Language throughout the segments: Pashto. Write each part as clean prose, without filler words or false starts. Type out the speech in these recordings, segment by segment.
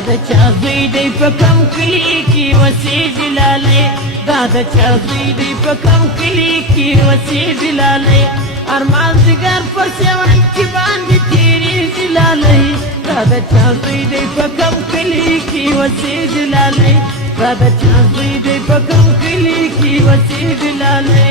د چا زوی دی په کوم کلي کې اوسېږي لالی دا د چا زوی دی په کوم کلي کې اوسېږي لالی ارمان ځګر په سیوان کې باندې تېرېږي لالی دا د چا زوی دی په کوم کلي کې اوسېږي لالی دا د چا زوی دی په کوم کلي کې اوسېږي لالی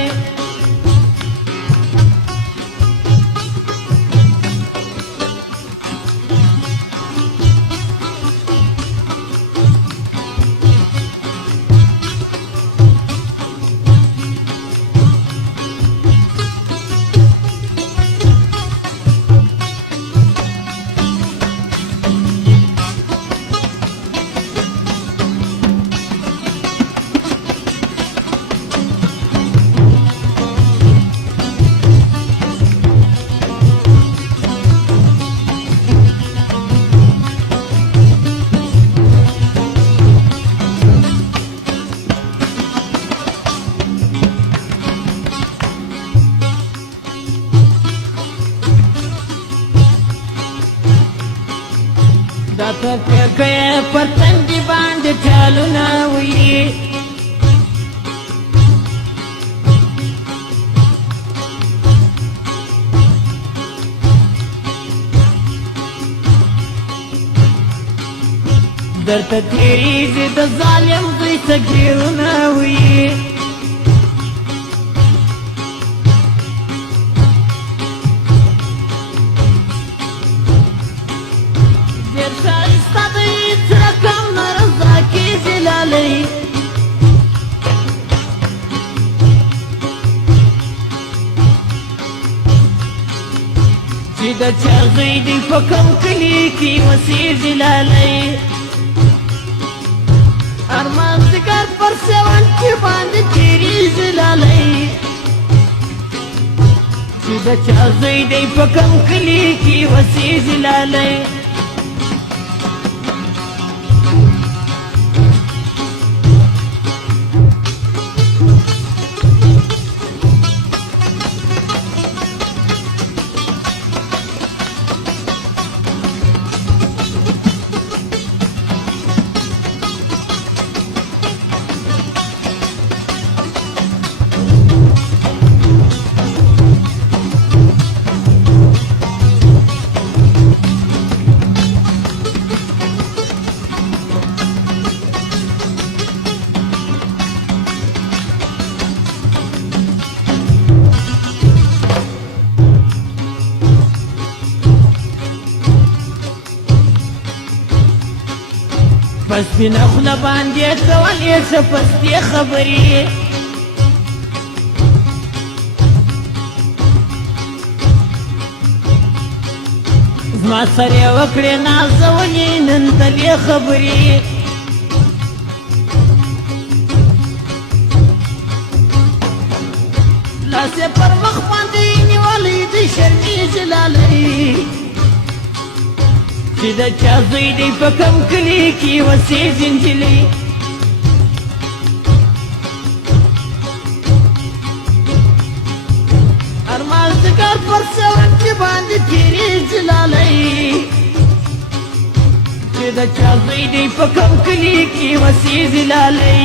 دا تفکه پر تندې باندې ټالونه وي درته تېرېږي د ظالم زوی تقدیرونه وي چې د چا زوی دی په کوم کلي کې اوسېږي لالی ارمان ځګر پر سیوان کې باندې تېرېږي لالی چې د چا زوی دی په کوم کلي کې اوسېږي لالی په سپینه خوله باندې کولې څه پستې خبرې زما سره یې وکړې نازولې نن تلې خبرې لاس یې پر مخ باندې نیولی دی شرمېږي لالی چې د چا زوی دی په کوم کلي کې اوسېږي نجلۍ ارمان ځګر پر سیوان کې باندې تېرېږي لالی چې د چا زوی دی په کوم کلي کې اوسېږي لالی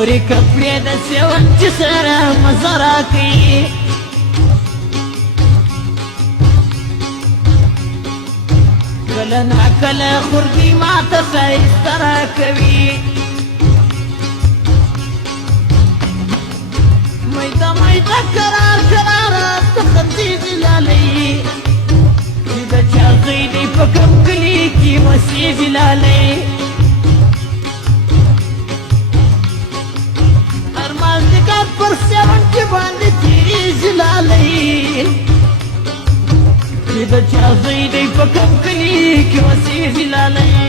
نورې کپړې د سیوند سره مزه راکوي کله ناکله خورګي ماته ښایسته راکوي میده میده کرار کراره ته خرڅېږي لالۍ چې د چا زوی دی په کوم کلي کې اوسېږي لالۍ هر مازدیګر پر سیوند باندې تېرېږي لالۍ چې د چا زوی دی په کوم کلي کې اوسېږي لالۍ